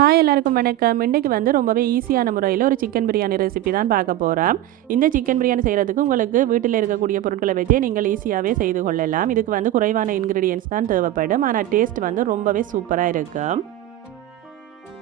Hi எல்லாருக்கும் வணக்கம். இன்றைக்கு வந்து ரொம்பவே ஈஸியான முறையில் ஒரு சிக்கன் பிரியாணி ரெசிபி தான் பார்க்க போகிறோம். இந்த சிக்கன் பிரியாணி செய்கிறதுக்கு உங்களுக்கு வீட்டில் இருக்கக்கூடிய பொருட்களை வச்சே நீங்கள் ஈஸியாகவே செய்து கொள்ளலாம். இதுக்கு வந்து குறைவான இன்க்ரீடியன்ஸ் தான் தேவைப்படும், ஆனால் டேஸ்ட் வந்து ரொம்பவே சூப்பராக இருக்கும்.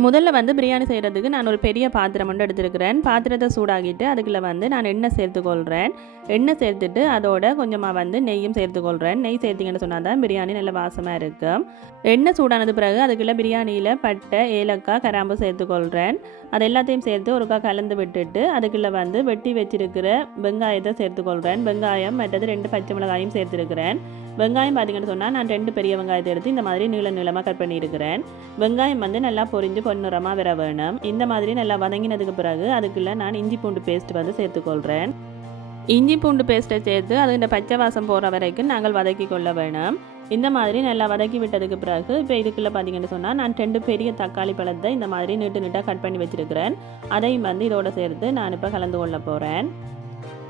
முதல்ல வந்து பிரியாணி செய்கிறதுக்கு நான் ஒரு பெரிய பாத்திரம் வந்து எடுத்துருக்கிறேன். பாத்திரத்தை சூடாகிட்டு அதுக்குள்ளே வந்து நான் எண்ணெய் சேர்த்துக்கொள்கிறேன். எண்ணெய் சேர்த்துட்டு அதோட கொஞ்சமாக வந்து நெய்யும் சேர்த்துக்கொள்கிறேன். நெய் சேர்த்திங்கன்னு சொன்னால் தான் பிரியாணி நல்ல வாசமாக இருக்கும். எண்ணெய் சூடானது பிறகு அதுக்குள்ளே பிரியாணியில் பட்டை, ஏலக்காய், கிராம்பு சேர்த்துக்கொள்கிறேன். அது எல்லாத்தையும் சேர்த்து ஒருக்கா கலந்து விட்டுட்டு அதுக்குள்ளே வந்து வெட்டி வச்சிருக்கிற வெங்காயத்தை சேர்த்துக்கொள்கிறேன். வெங்காயம் மற்றது 2 பச்சை மிளகாயும் சேர்த்துருக்கிறேன். வெங்காயம் பார்த்திங்கன்னு சொன்னால் நான் 2 பெரிய வெங்காயத்தை எடுத்து இந்த மாதிரி நீளமாக கட் பண்ணியிருக்கிறேன். வெங்காயம் வந்து நல்லா பொரிஞ்சு பொன்னிறமாக வர வேணும். இந்த மாதிரி நல்லா வதங்கினதுக்கு பிறகு அதுக்குள்ளே நான் இஞ்சி பூண்டு பேஸ்ட் வந்து சேர்த்துக்கொள்கிறேன். இஞ்சி பூண்டு பேஸ்ட்டை சேர்த்து அது இந்த பச்சை வாசம் போகிற வரைக்கும் நாங்கள் வதக்கி கொள்ள வேணும். இந்த மாதிரி நல்லா வதக்கி விட்டதுக்கு பிறகு இப்போ இதுக்குள்ளே பார்த்திங்கன்னு சொன்னால் நான் 2 பெரிய தக்காளி பழத்தை இந்த மாதிரி நீட்டாக கட் பண்ணி வச்சுருக்கிறேன். அதையும் வந்து இதோடு சேர்த்து நான் இப்போ கலந்து கொள்ள போகிறேன்.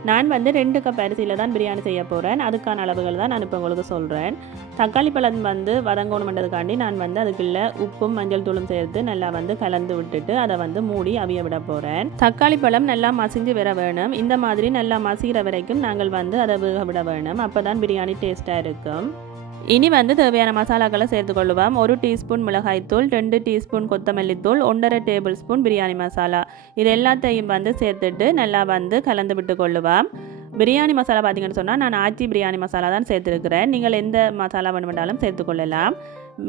நான் வந்து 2 கப் அரிசியில் தான் பிரியாணி செய்ய போகிறேன். அதுக்கான அளவுகள் தான் நான் இப்போ உங்களுக்கு சொல்கிறேன். தக்காளி பழம் வந்து வதங்கணுமென்றதுக்காண்டி நான் வந்து அதுக்குள்ளே உப்பும் மஞ்சள் தூளும் சேர்த்து நல்லா வந்து கலந்து விட்டுட்டு அதை வந்து மூடி அவிய விட போகிறேன். தக்காளி பழம் நல்லா மசிஞ்சு வர வேணும். இந்த மாதிரி நல்லா மசிகிற வரைக்கும் நாங்கள் வந்து அதை வேக விட வேணும். அப்போ தான் பிரியாணி டேஸ்ட்டாக இருக்கும். இனி வந்து தேவையான மசாலாக்களை சேர்த்துக்கொள்ளுவோம். 1 டீஸ்பூன் மிளகாய்த்தூள், 2 டீஸ்பூன் கொத்தமல்லித்தூள், 1.5 டேபிள் ஸ்பூன் பிரியாணி மசாலா. இது எல்லாத்தையும் வந்து சேர்த்துட்டு நல்லா வந்து கலந்து விட்டு கொள்ளுவோம். பிரியாணி மசாலா பார்த்திங்கன்னு சொன்னால் நான் ஆச்சி பிரியாணி மசாலா தான் சேர்த்துருக்கிறேன். நீங்கள் எந்த மசாலா வேணுமென்றாலும் சேர்த்துக்கொள்ளலாம்.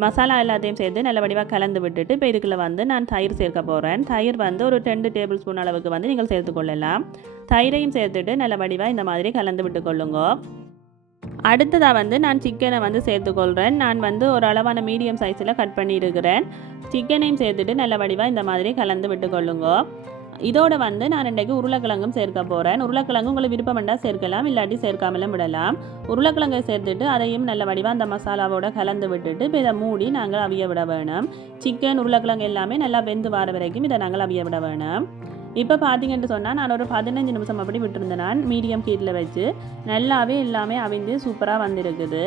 மசாலா எல்லாத்தையும் சேர்த்து நல்ல வடிவாக கலந்து விட்டுட்டு இப்போ இதுக்குள்ளே வந்து நான் தயிர் சேர்க்க போகிறேன். தயிர் வந்து ஒரு 2 டேபிள் ஸ்பூன் அளவுக்கு வந்து நீங்கள் சேர்த்துக்கொள்ளலாம். தயிரையும் சேர்த்துட்டு நல்ல வடிவாக இந்த மாதிரி கலந்து விட்டு கொள்ளுங்க. அடுத்ததாக வந்து நான் சிக்கனை வந்து சேர்த்துக்கொள்கிறேன். நான் வந்து ஒரு அளவான மீடியம் சைஸில் கட் பண்ணியிருக்கிறேன். சிக்கனையும் சேர்த்துட்டு நல்ல வடிவாக இந்த மாதிரி கலந்து விட்டுக்கொள்ளுங்க. இதோட வந்து நான் இன்றைக்கு உருளைக்கிழங்கும் சேர்க்க போகிறேன். உருளைக்கிழங்கு உங்களுக்கு விருப்பம் வேண்டாம் சேர்க்கலாம், இல்லாட்டி சேர்க்காமலும் விடலாம். உருளைக்கிழங்கை சேர்த்துட்டு அதையும் நல்ல வடிவாக அந்த மசாலாவோட கலந்து விட்டுட்டு இப்போ இதை மூடி நாங்கள் அவிய விட வேணும். சிக்கன், உருளைக்கிழங்கு எல்லாமே நல்லா வெந்து வர வரைக்கும் இதை நாங்கள் அவிய விட வேணும். இப்போ பார்த்திங்கன்னு சொன்னால் நான் ஒரு 15 நிமிஷம் அப்படி விட்டுருந்தேன். நான் மீடியம் ஹீட்டில் வச்சு நல்லாவே எல்லாமே அவிந்து சூப்பராக வந்திருக்குது.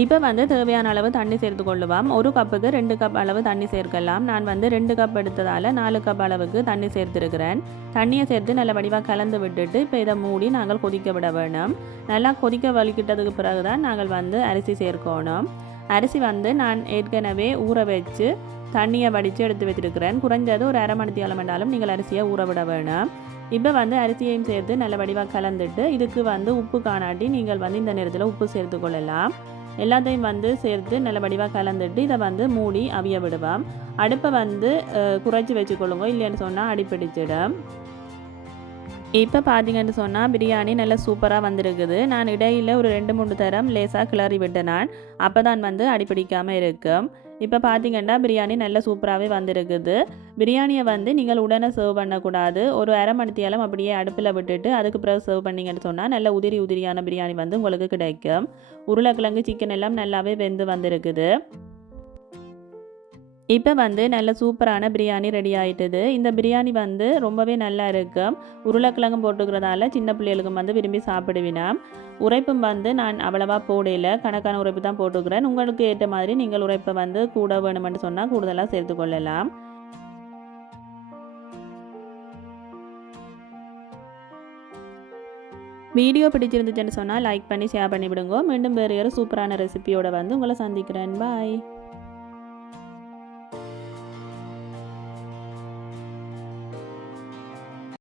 இப்போ வந்து தேவையான அளவு தண்ணி சேர்த்து கொள்ளுவோம். 1 கப்புக்கு 2 கப் அளவு தண்ணி சேர்க்கலாம். நான் வந்து 2 கப் எடுத்ததால் 4 கப் அளவுக்கு தண்ணி சேர்த்துருக்கிறேன். தண்ணியை சேர்த்து நல்ல வடிவாக கலந்து விட்டுட்டு இப்போ இதை மூடி நாங்கள் கொதிக்க விட வேணும். நல்லா கொதிக்க வலிக்கிட்டதுக்கு பிறகு தான் நாங்கள் வந்து அரிசி சேர்க்கணும். அரிசி வந்து நான் ஏற்கனவே ஊற வச்சு தண்ணியை வடித்து எடுத்து வச்சுருக்கிறேன். குறைஞ்சது ஒரு அரை மணி நேரம் வேண்டாலும் நீங்கள் அரிசியை ஊற விட வேணும். இப்போ வந்து அரிசியையும் சேர்த்து நல்ல வடிவாக கலந்துட்டு இதுக்கு வந்து உப்பு காணாட்டி நீங்கள் வந்து இந்த நேரத்தில் உப்பு சேர்த்து கொள்ளலாம். எல்லாத்தையும் வந்து சேர்த்து நல்ல வடிவாக கலந்துட்டு இதை வந்து மூடி அவிய விடுவோம். அடுப்பை வந்து குறைச்சி வச்சுக்கொள்ளுங்க, இல்லைன்னு சொன்னால் அடிப்பிடிச்சிடும். இப்போ பார்த்திங்கன்னு சொன்னால் பிரியாணி நல்லா சூப்பராக வந்திருக்குது. நான் இடையில் ஒரு 2-3 தரம் லேசாக கிளறி விட்டேன். நான் அப்போ தான் வந்து அடிப்பிடிக்காமல் இருக்கும். இப்போ பார்த்திங்கன்னா பிரியாணி நல்லா சூப்பராகவே வந்திருக்குது. பிரியாணியை வந்து நீங்கள் உடனே சர்வ் பண்ணக்கூடாது. ஒரு அரை மணி நேரம் அப்படியே அடுப்பில் விட்டுட்டு அதுக்கு பிறகு சர்வ் பண்ணிங்கன்னு சொன்னால் நல்ல உதிரியான பிரியாணி வந்து உங்களுக்கு கிடைக்கும். உருளைக்கிழங்கு, சிக்கன் எல்லாம் நல்லாவே வெந்து வந்திருக்குது. இப்போ வந்து நல்ல சூப்பரான பிரியாணி ரெடி ஆகிட்டுது. இந்த பிரியாணி வந்து ரொம்பவே நல்லா இருக்கும். உருளைக்கிழங்கும் போட்டுக்கிறதால சின்ன பிள்ளைகளுக்கும் வந்து விரும்பி சாப்பிடுவினா. உரைப்பும் வந்து நான் அவ்வளவா போடல, கணக்கான உரைப்பு தான் போட்டுக்கிறேன். உங்களுக்கு ஏற்ற மாதிரி நீங்கள் உரைப்பை வந்து கூட வேணுமென்று சொன்னால் கூடுதலாக சேர்த்துக்கொள்ளலாம். வீடியோ பிடிச்சிருந்துச்சுன்னு சொன்னால் லைக் பண்ணி ஷேர் பண்ணி விடுங்க. மீண்டும் வேறு ஒரு சூப்பரான ரெசிபியோட வந்து உங்களை சந்திக்கிறேன். பாய்.